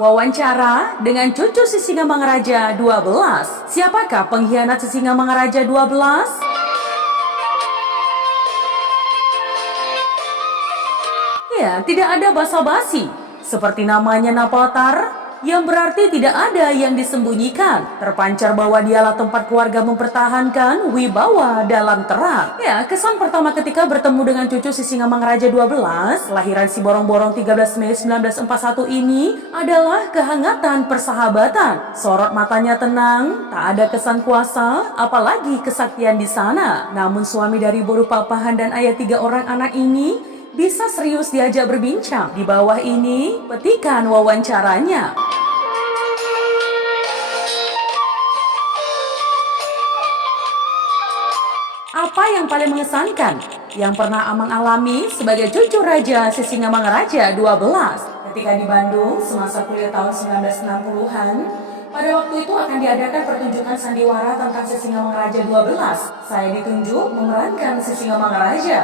Wawancara dengan cucu Sisingamangaraja 12. Siapakah pengkhianat Sisingamangaraja 12? Ya, tidak ada basa-basi. Seperti namanya Napatar, yang berarti tidak ada yang disembunyikan. Terpancar bahwa dialah tempat keluarga mempertahankan wibawa dalam terang. Ya, kesan pertama ketika bertemu dengan cucu Sisingamangaraja 12, lahiran si Borong-Borong 13 Mei 1941 ini adalah kehangatan persahabatan. Sorot matanya tenang, tak ada kesan kuasa, apalagi kesaktian di sana. Namun suami dari Boru Papahan dan ayah 3 orang anak ini bisa serius diajak berbincang. Di bawah ini, petikan wawancaranya. Apa yang paling mengesankan yang pernah Amang alami sebagai cucu Raja Sisingamangaraja 12? Ketika di Bandung semasa kuliah tahun 1960-an, pada waktu itu akan diadakan pertunjukan sandiwara tentang Sisingamangaraja 12. Saya ditunjuk memerankan Sisingamangaraja.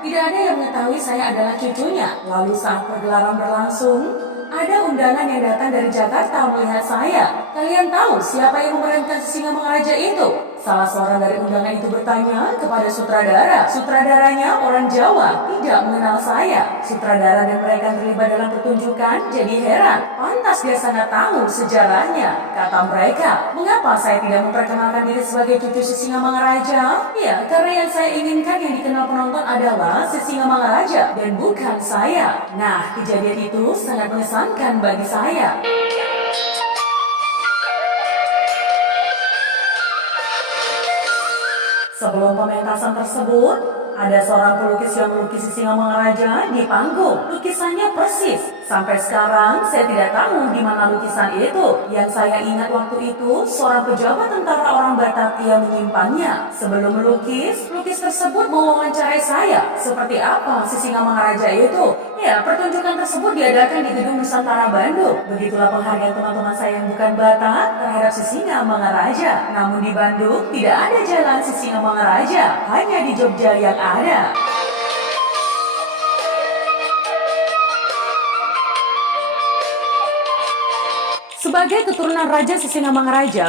Tidak ada yang mengetahui saya adalah cucunya. Lalu saat pergelaran berlangsung, ada undangan yang datang dari Jakarta melihat saya. Kalian tahu siapa yang memerankan Sisingamangaraja itu? Salah seorang dari undangan itu bertanya kepada sutradara. Sutradaranya orang Jawa, tidak mengenal saya. Sutradara dan mereka terlibat dalam pertunjukan jadi heran. Pantas dia sangat tahu sejarahnya, kata mereka. Mengapa saya tidak memperkenalkan diri sebagai cucu Sisingamangaraja? Ya, karena yang saya inginkan yang dikenal penonton adalah Sisingamangaraja dan bukan saya. Nah, kejadian itu sangat mengesankan bagi saya. Sebelum pementasan tersebut, ada seorang pelukis yang melukis Sisingamangaraja di panggung. Lukisannya persis. Sampai sekarang saya tidak tahu di mana lukisan itu. Yang saya ingat waktu itu, seorang pejabat tentara orang Batak yang menyimpannya. Sebelum melukis, lukis tersebut mewawancarai saya. Seperti apa Sisingamangaraja itu? Ya, pertunjukan tersebut diadakan di Gedung Nusantara Bandung. Begitulah penghargaan teman-teman saya yang bukan Batak terhadap Sisingamangaraja. Namun di Bandung tidak ada jalan Sisingamangaraja, hanya di Jogja yang ada. Sebagai keturunan Raja Sisingamangaraja,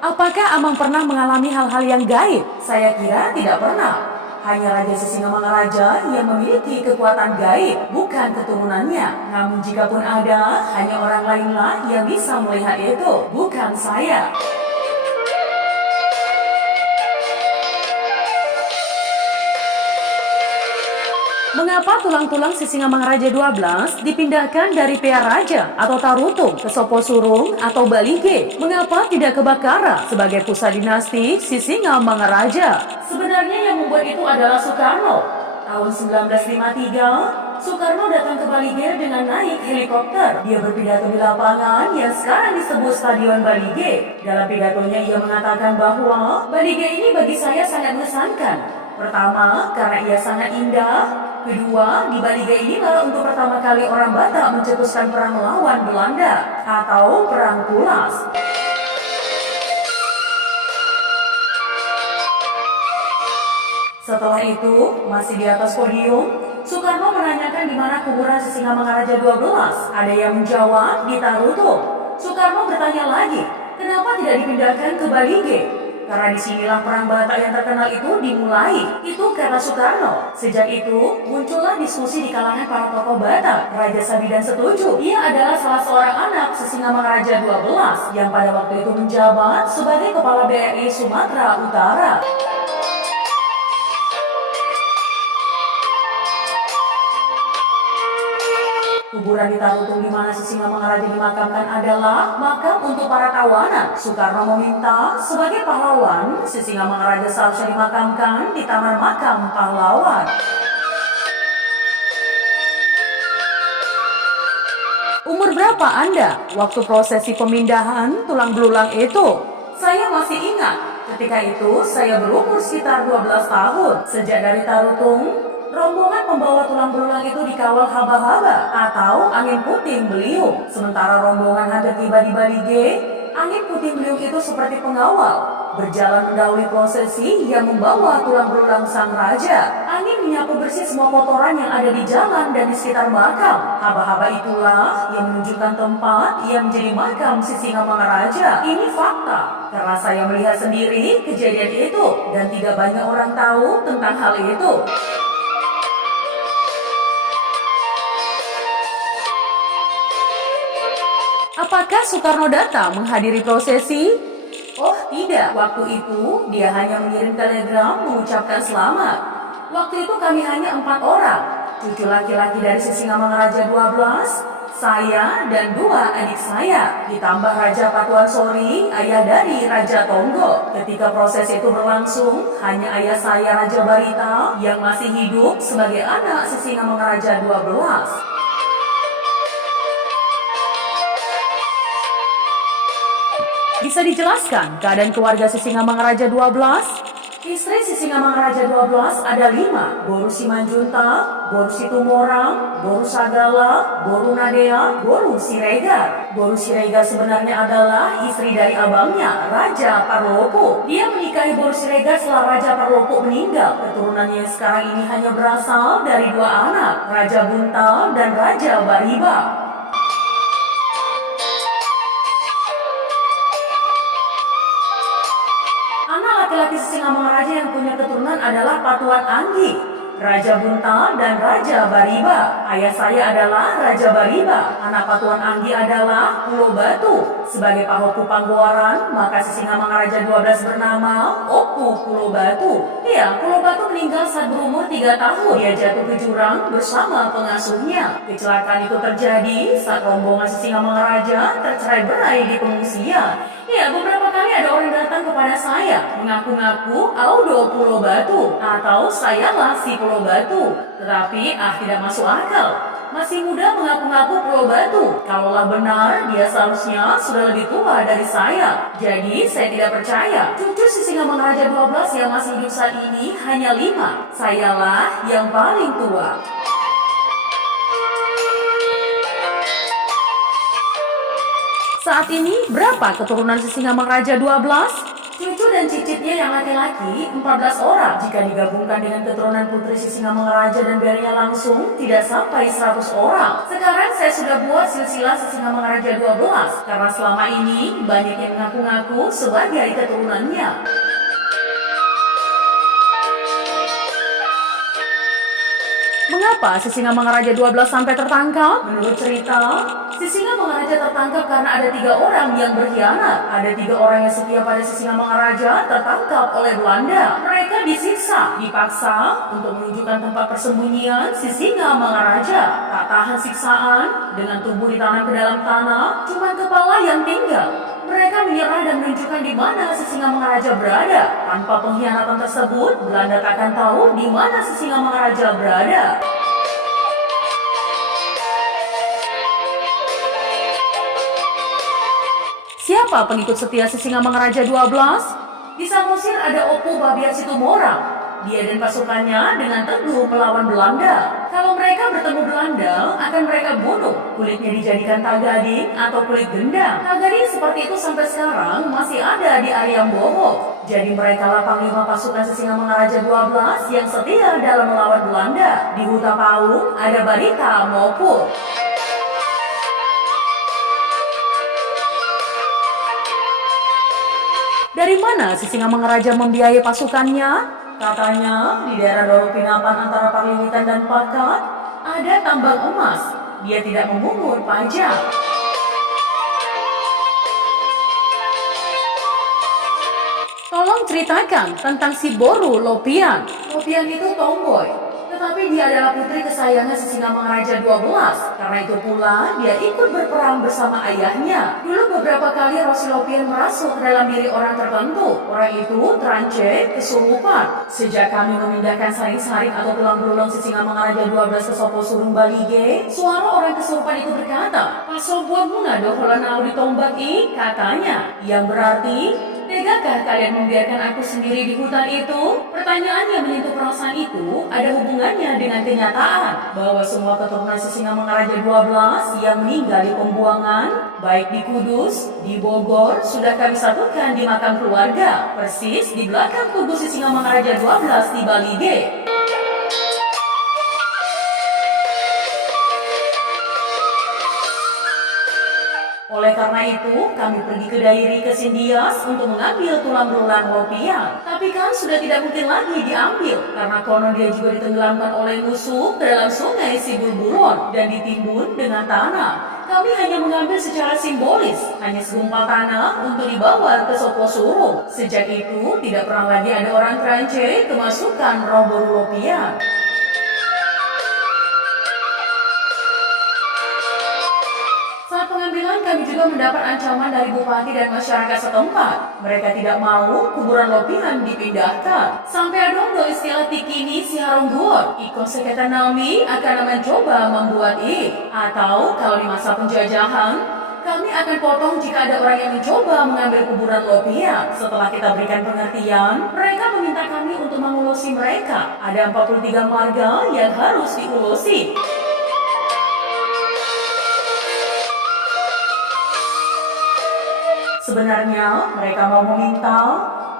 apakah Amang pernah mengalami hal-hal yang gaib? Saya kira tidak pernah. Hanya Raja Sisingamangaraja yang memiliki kekuatan gaib, bukan keturunannya. Namun jika pun ada, hanya orang lainlah yang bisa melihat itu, bukan saya. Mengapa tulang-tulang Sisingamangaraja 12 dipindahkan dari Pea Raja atau Tarutung ke Soposurung atau Balige? Mengapa tidak ke Bakara sebagai pusat dinasti Sisingamangaraja? Sebenarnya yang membuat itu adalah Soekarno. Tahun 1953, Soekarno datang ke Balige dengan naik helikopter. Dia berpidato di lapangan yang sekarang disebut Stadion Balige. Dalam pidatonya ia mengatakan bahwa Balige ini bagi saya sangat mengesankan. Pertama, karena ia sangat indah. Kedua, di Balige inilah untuk pertama kali orang Batak mencetuskan perang melawan Belanda atau Perang Pulas. Setelah itu, masih di atas podium, Soekarno menanyakan di mana kuburan Sisingamangaraja 12. Ada yang menjawab di Tarutung. Soekarno bertanya lagi, kenapa tidak dipindahkan ke Balige? Karena disinilah perang Batak yang terkenal itu dimulai. Itu kata Soekarno. Sejak itu, muncullah diskusi di kalangan para tokoh Batak. Raja Sabidan setuju. Ia adalah salah seorang anak Sisingamangaraja 12 yang pada waktu itu menjabat sebagai Kepala BRI Sumatera Utara. Kuburan di Tarutung di mana Sisingamangaraja dimakamkan adalah makam untuk para tawanan. Soekarno meminta sebagai pahlawan, Sisingamangaraja seharusnya dimakamkan di Taman Makam Pahlawan. Umur berapa Anda waktu prosesi pemindahan tulang belulang itu? Saya masih ingat, ketika itu saya berumur sekitar 12 tahun. Sejak dari Tarutung, rombongan pembawa tulang belulang itu dikawal haba-haba atau angin puting beliung. Sementara rombongan hendak tiba di Balige, angin puting beliung itu seperti pengawal. berjalan mendahului prosesi yang membawa tulang belulang sang raja. Angin menyapu bersih semua kotoran yang ada di jalan dan di sekitar makam. Haba-haba itulah yang menunjukkan tempat yang menjadi makam Sisingamangaraja. Ini fakta, karena saya melihat sendiri kejadian itu dan tidak banyak orang tahu tentang hal itu. Apakah Soekarno datang menghadiri prosesi? Oh tidak, waktu itu dia hanya mengirim telegram mengucapkan selamat. Waktu itu kami hanya 4 orang, cucu laki-laki dari Sisingamangaraja 12, saya dan 2 adik saya, ditambah Raja Patuan Sori, ayah dari Raja Tonggo. Ketika proses itu berlangsung, hanya ayah saya Raja Barita yang masih hidup sebagai anak Sisingamangaraja 12. Bisa dijelaskan keadaan keluarga Sisingamangaraja 12? Istri Sisingamangaraja 12 ada 5, Boru Simanjunta, Boru Situmorang, Boru Sagala, Boru Nadea, Boru Siregar. Boru Siregar sebenarnya adalah istri dari abangnya, Raja Parlopo. Dia menikahi Boru Siregar setelah Raja Parlopo meninggal. Keturunannya sekarang ini hanya berasal dari 2 anak, Raja Buntal dan Raja Bariba. Laki-laki Sisingamangaraja yang punya keturunan adalah Patuan Anggi, Raja Buntal dan Raja Bariba. Ayah saya adalah Raja Bariba. Anak Patuan Anggi adalah Pulau Batu. Sebagai Pahopu Panggoaran, maka Sisingamangaraja 12 bernama Opu Pulau Batu. Iya, Pulau Batu meninggal saat berumur 3 tahun. Dia jatuh ke jurang bersama pengasuhnya. Kecelakaan itu terjadi saat rombongan Sisingamangaraja tercerai-berai di pengungsian. Ya, beberapa kali ada orang datang kepada saya mengaku-ngaku Audo Pulau Batu atau sayalah si Pulau Batu. Tetapi tidak masuk akal. Masih muda mengaku-ngaku Pulau Batu. Kalaulah benar, dia seharusnya sudah lebih tua dari saya. Jadi saya tidak percaya. Cucu Sisingamangaraja 12 yang masih hidup saat ini hanya 5. Sayalah yang paling tua. Saat ini, berapa keturunan Sisingamangaraja 12? Cucu dan cicitnya yang laki-laki 14 orang. Jika digabungkan dengan keturunan putri Sisingamangaraja dan biarnya langsung, tidak sampai 100 orang. Sekarang saya sudah buat silsilah Sisingamangaraja 12, karena selama ini banyak yang mengaku-ngaku sebagai keturunannya. Mengapa Sisingamangaraja 12 sampai tertangkap? Menurut cerita, Sisingamangaraja tertangkap karena ada 3 orang yang berkhianat. Ada 3 orang yang setia pada Sisingamangaraja tertangkap oleh Belanda. Mereka disiksa, dipaksa untuk menunjukkan tempat persembunyian Sisingamangaraja. Tak tahan siksaan, dengan tubuh ditanam ke dalam tanah, cuma kepala yang tinggal. Mereka menyerah dan menunjukkan di mana Sisingamangaraja berada. Tanpa pengkhianatan tersebut, Belanda takkan tahu di mana Sisingamangaraja berada. Siapa pengikut setia Sisingamangaraja 12? Di Samosir ada Opu Babiat Situmorang. Dia dan pasukannya dengan teguh melawan Belanda. Kalau mereka bertemu Belanda, akan mereka bunuh. Kulitnya dijadikan tagading atau kulit gendang. Tagading seperti itu sampai sekarang masih ada di area Boho. Jadi mereka lah panglima pasukan Sisingamangaraja 12 yang setia dalam melawan Belanda. Di Huta Paung ada Barita Mopo. Dari mana Sisingamangaraja membiayai pasukannya? Katanya di daerah Dolopinapan antara Parliwitan dan Pakat ada tambang emas. Dia tidak memungut pajak. Tolong ceritakan tentang si Boru Lopian. Lopian itu tomboy, tetapi dia adalah putri kesayangan Sisingamangaraja 12. Karena itu pula dia ikut berperang bersama ayahnya. Dulu beberapa kali Rosi Lopian merasuk ke dalam diri orang tertentu. Orang itu terancam kesurupan. Sejak kami memindahkan saring-saring atau tulang belulang Sisingamangaraja 12 ke Sopo Surung Balige, suara orang kesurupan itu berkata, "Pasal buat muna doholan au ditombak i," katanya, yang berarti Tegakah kalian membiarkan aku sendiri di hutan itu? Pertanyaan yang menyentuh perasaan itu ada hubungannya dengan kenyataan bahwa semua keturunan Sisingamangaraja 12 yang meninggal di pembuangan, baik di Kudus, di Bogor, sudah kami satukan di makam keluarga, persis di belakang tugu Sisingamangaraja 12 di Bali G. Oleh karena itu, kami pergi ke Dairi Kesindias untuk mengambil tulang belulang Lopian. Tapi kan sudah tidak mungkin lagi diambil, karena konon dia juga ditenggelamkan oleh musuh ke dalam sungai Sibulburon dan ditimbun dengan tanah. Kami hanya mengambil secara simbolis, hanya segumpal tanah untuk dibawa ke Soposurung. Sejak itu, tidak pernah lagi ada orang Kranche kemasukan roh Boru Lopian. Saat pengambilan, kami juga mendapat ancaman dari bupati dan masyarakat setempat. Mereka tidak mau kuburan Lopian dipindahkan. Sampai ada istilah tikini si harongguot. Iko sekretar Nami akan mencoba membuat atau kalau di masa penjajahan, kami akan potong jika ada orang yang mencoba mengambil kuburan Lopian. Setelah kita berikan pengertian, mereka meminta kami untuk mengulusi mereka. Ada 43 marga yang harus diulusi. Sebenarnya, mereka mau meminta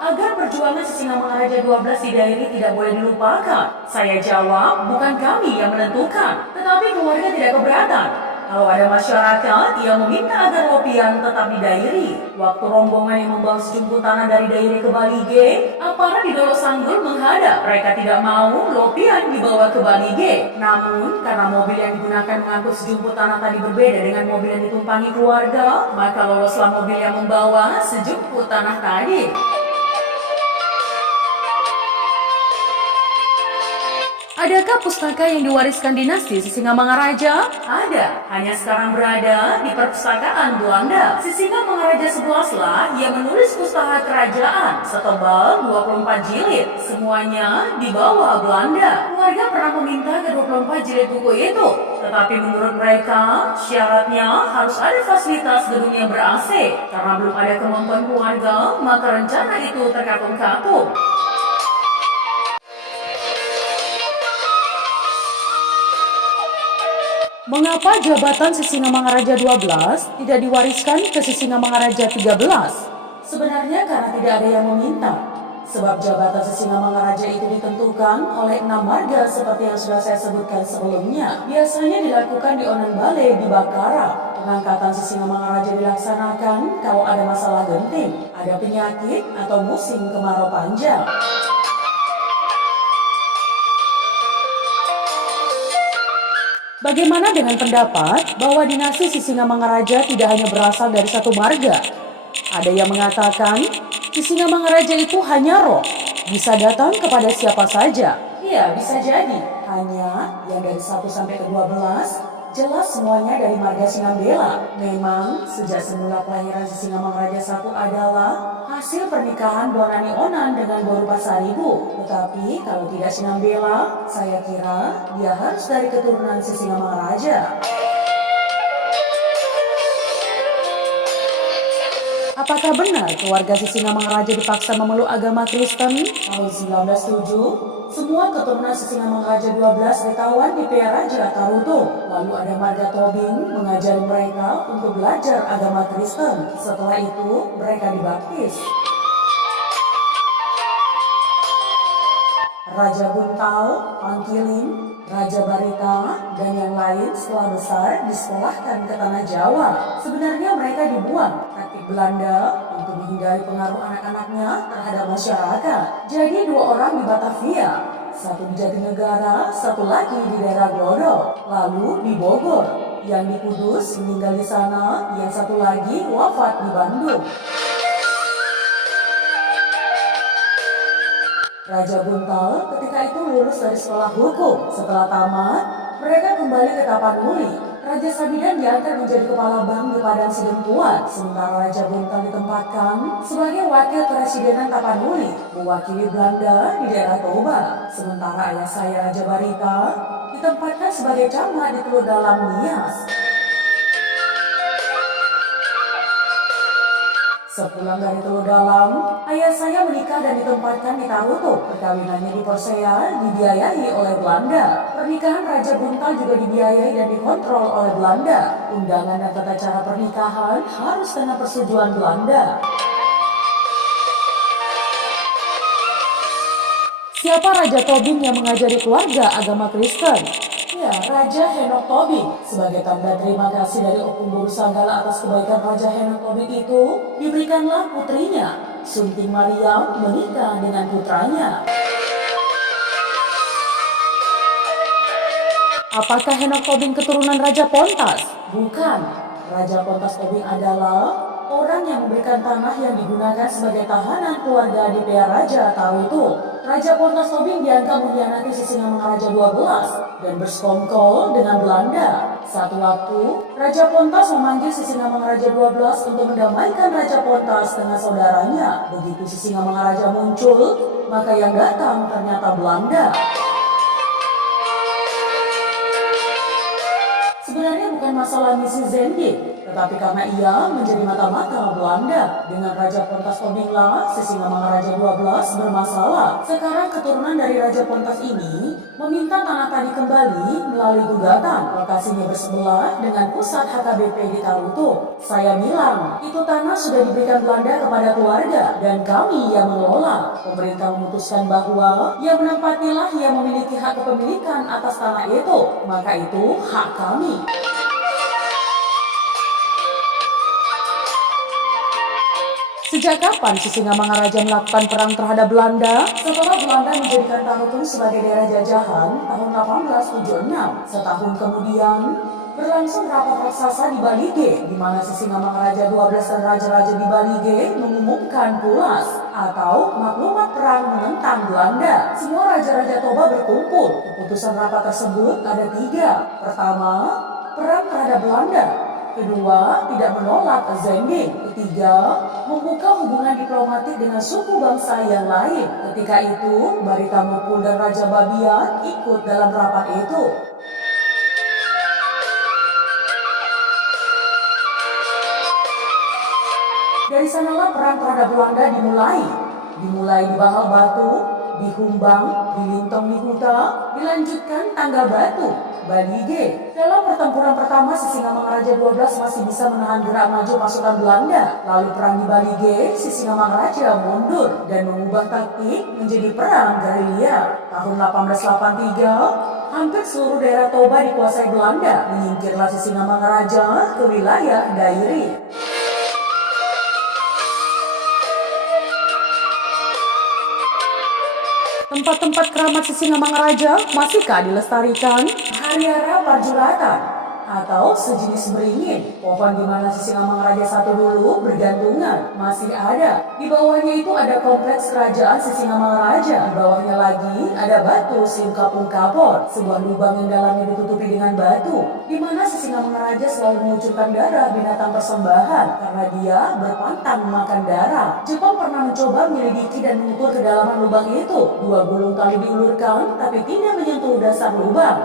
agar perjuangan Sisingamangaraja 12 di Dairi tidak boleh dilupakan. Saya jawab, bukan kami yang menentukan, tetapi keluarga tidak keberatan. Kalau ada masyarakat yang meminta agar Lopian tetap di Dairi, waktu rombongan yang membawa sejumput tanah dari Dairi ke Bali G, aparat di Dolo Sanggul menghadap. Mereka tidak mau Lopian dibawa ke Bali G. Namun, karena mobil yang digunakan mengangkut sejumput tanah tadi berbeda dengan mobil yang ditumpangi keluarga, maka loloslah mobil yang membawa sejumput tanah tadi. Adakah pustaka yang diwariskan dinasti Sisingamangaraja? Ada, hanya sekarang berada di perpustakaan Belanda. Sisingamangaraja 11 lah yang menulis pustaka kerajaan setebal 24 jilid. Semuanya di bawah Belanda. Keluarga pernah meminta ke 24 jilid buku itu, tetapi menurut mereka syaratnya harus ada fasilitas gedung yang ber-AC. Karena belum ada kemampuan keluarga, maka rencana itu terkatung-katung. Mengapa jabatan Sisingamangaraja 12 tidak diwariskan ke Sisingamangaraja 13? Sebenarnya karena tidak ada yang meminta. Sebab jabatan Sisingamangaraja itu ditentukan oleh 6 marga seperti yang sudah saya sebutkan sebelumnya. Biasanya dilakukan di Onan Bale di Bakara. Pengangkatan Sisingamangaraja dilaksanakan kalau ada masalah genting, ada penyakit, atau musim kemarau panjang. Bagaimana dengan pendapat bahwa dinasti Sisingamangaraja tidak hanya berasal dari satu marga? Ada yang mengatakan Sisingamangaraja itu hanya roh, bisa datang kepada siapa saja. Iya, bisa jadi. Hanya yang dari 1 sampai ke 12 jelas semuanya dari marga Sinambela. Memang sejak semula kelahiran Sisingamangaraja 1 adalah hasil pernikahan Bonani Onan dengan Boru Pasaribu. Tetapi kalau tidak Sinambela, saya kira dia harus dari keturunan Sisingamangaraja. Apakah benar keluarga Sisingamangaraja dipaksa memeluk agama Kristen? Tahun 1907, semua keturunan Sisingamangaraja 12 ditawan di Pearaja Tarutung. Lalu ada marga Tobing mengajari mereka untuk belajar agama Kristen. Setelah itu, mereka dibaptis. Raja Buntal, Pangkilin, Raja Barita, dan yang lain setelah besar disekolahkan ke tanah Jawa. Sebenarnya mereka dibuang, taktik Belanda untuk menghindari pengaruh anak-anaknya terhadap masyarakat. Jadi 2 orang di Batavia, 1 di Jatinegara, 1 lagi di daerah Glodok, lalu di Bogor. Yang di Kudus meninggal di sana, yang 1 lagi wafat di Bandung. Raja Buntal ketika itu lulus dari sekolah hukum. Setelah tamat, mereka kembali ke Tapanuli. Raja Sabidan diangkat menjadi kepala bank di Padang Sidempuan, sementara Raja Buntal ditempatkan sebagai wakil presidenan Tapanuli, mewakili Belanda di daerah Toba. Sementara ayah saya Raja Barita ditempatkan sebagai camat di Teluk Dalam Nias. Sepulang dari Teluk Dalam, ayah saya menikah dan ditempatkan di Taruto. Perkawinannya di Persea dibiayai oleh Belanda. Pernikahan Raja Buntal juga dibiayai dan dikontrol oleh Belanda. Undangan dan tata cara pernikahan harus dengan persetujuan Belanda. Siapa Raja Tobing yang mengajari keluarga agama Kristen? Ya, Raja Henok Tobing. Sebagai tanda terima kasih dari Opung Boru Sanggala atas kebaikan Raja Henok Tobing itu, diberikanlah putrinya, Sunting Mariam, menikah dengan putranya. Apakah Henok Tobing keturunan Raja Pontas? Bukan. Raja Pontas Tobing adalah orang yang memberikan tanah yang digunakan sebagai tahanan keluarga di Pea Raja Taruto. Raja Pontas Tobing dianggap mengkhianati Sisingamangaraja 12 dan bersekongkol dengan Belanda. Satu waktu, Raja Pontas memanggil Sisingamangaraja 12 untuk mendamaikan Raja Pontas dengan saudaranya. Begitu Sisingamangaraja muncul, maka yang datang ternyata Belanda. Sebenarnya bukan masalah misi Zending, tetapi karena ia menjadi mata-mata Belanda. Dengan Raja Pontas Tobinglah, Sisingamangaraja 12 bermasalah. Sekarang keturunan dari Raja Pontas ini meminta tanah tadi kembali melalui gugatan. Lokasinya bersebelah dengan pusat HKBP di Taruto. Saya bilang, itu tanah sudah diberikan Belanda kepada keluarga dan kami yang mengelola. Pemerintah memutuskan bahwa yang menempatilah yang memiliki hak kepemilikan atas tanah itu. Maka itu hak kami. Sejak kapan Sisingamangaraja melakukan perang terhadap Belanda? Setelah Belanda menjadikan Tarutung sebagai daerah jajahan tahun 1876. Setahun kemudian, berlangsung rapat raksasa di Balige, di mana Sisingamangaraja 12 dan raja-raja di Balige mengumumkan pulas atau maklumat perang menentang Belanda. Semua raja-raja Toba berkumpul. Keputusan rapat tersebut ada 3. Pertama, perang terhadap Belanda. Kedua, tidak menolak Zending. Ketiga, membuka hubungan diplomatik dengan suku bangsa yang lain. Ketika itu, Barita Mukul dan Raja Babian ikut dalam rapat itu. Dari sanalah perang terhadap Belanda dimulai. Dimulai di Bahal Batu, di Humbang, di Lintong di Huta, dilanjutkan Tangga Batu, Balige. Dalam pertempuran pertama, Sisingamangaraja 12 masih bisa menahan gerak maju pasukan Belanda. Lalu perang di Balige, Sisingamangaraja mundur dan mengubah taktik menjadi perang gerilya. Tahun 1883, hampir seluruh daerah Toba dikuasai Belanda. Menyingkirlah Sisingamangaraja ke wilayah Dairi. Tempat-tempat keramat Sisingamangaraja masihkah dilestarikan? Hariara Parjuratan atau sejenis beringin, pohon di mana Sisingamangaraja satu dulu bergantungan, masih ada. Di bawahnya itu ada kompleks kerajaan Sisingamangaraja. Di bawahnya lagi ada batu Singkapung Kapor, sebuah lubang yang dalamnya ditutupi dengan batu, di mana Sisingamangaraja selalu mengucurkan darah binatang persembahan karena dia berpantang makan darah. Jepang pernah mencoba menyelidiki dan mengukur kedalaman lubang itu. 2 gulung kali diulurkan, tapi tidak menyentuh dasar lubang.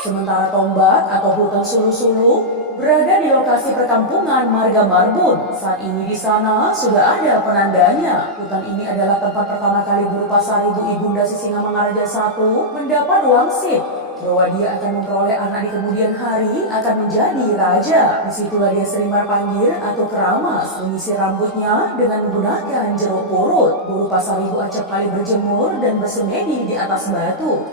Sementara tombak atau hutan sulu-sulu berada di lokasi perkampungan Marga Marbun. Saat ini di sana sudah ada penandanya. Hutan ini adalah tempat pertama kali Burupasari Bu Ibunda Sisingamangaraja I mendapat wangsit bahwa dia akan memperoleh anak di kemudian hari akan menjadi raja. Disitulah dia sering berpanggil atau keramas, menyisir rambutnya dengan menggunakan jeruk purut. Burupasari Bu acap kali berjemur dan bersemedi di atas batu.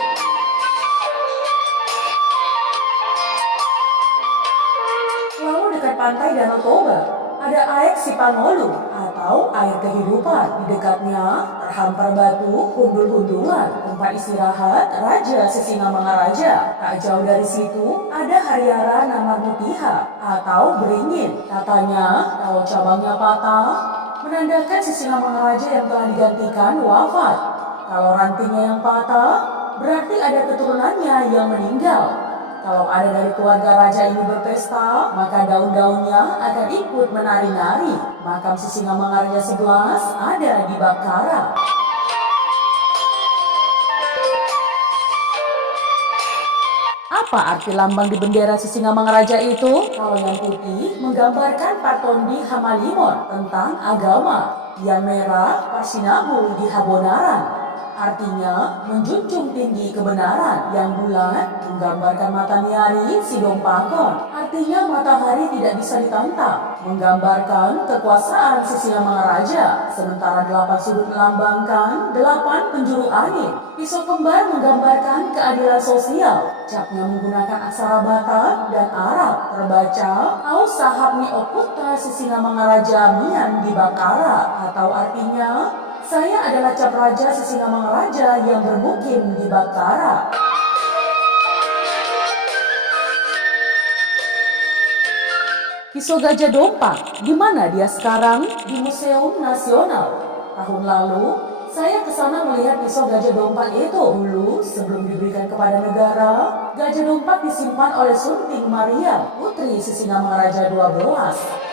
Pantai Danau Toba ada air Sipangolu atau air kehidupan. Di dekatnya terhampar batu hundul-hundulan, tempat istirahat Raja Sisingamangaraja. Tak jauh dari situ ada Hariara Namar Mutiha atau beringin. Katanya kalau cabangnya patah menandakan Sisingamangaraja yang telah digantikan wafat. Kalau rantingnya yang patah berarti ada keturunannya yang meninggal. Kalau ada dari keluarga raja ini berpesta, maka daun-daunnya akan ikut menari-nari. Makam Sisingamangaraja 11 ada di Bakara. Apa arti lambang di bendera Sisingamangaraja itu? Kalau yang putih menggambarkan Patondi Hamalimon tentang agama, yang merah Pasinabu di Habonaran. Artinya menjunjung tinggi kebenaran. Yang bulat menggambarkan Mataniari Sidompakon, artinya matahari tidak bisa ditantang, menggambarkan kekuasaan Sisingamangaraja. Sementara 8 sudut melambangkan 8 penjuru angin. Pisau kembar menggambarkan keadilan sosial. Capnya menggunakan aksara Batak dan Arab, terbaca Au Sahab Ni Okutta Sisingamangaraja Mian di Bakara, atau artinya saya adalah cap raja Sisingamangaraja yang bermukim di Bakara. Pisau Gajah Dompak, di mana dia sekarang? Di Museum Nasional. Tahun lalu, saya ke sana melihat pisau Gajah Dompak itu. Dulu, sebelum diberikan kepada negara, Gajah Dompak disimpan oleh Sunting Maria, putri Sisingamangaraja 12.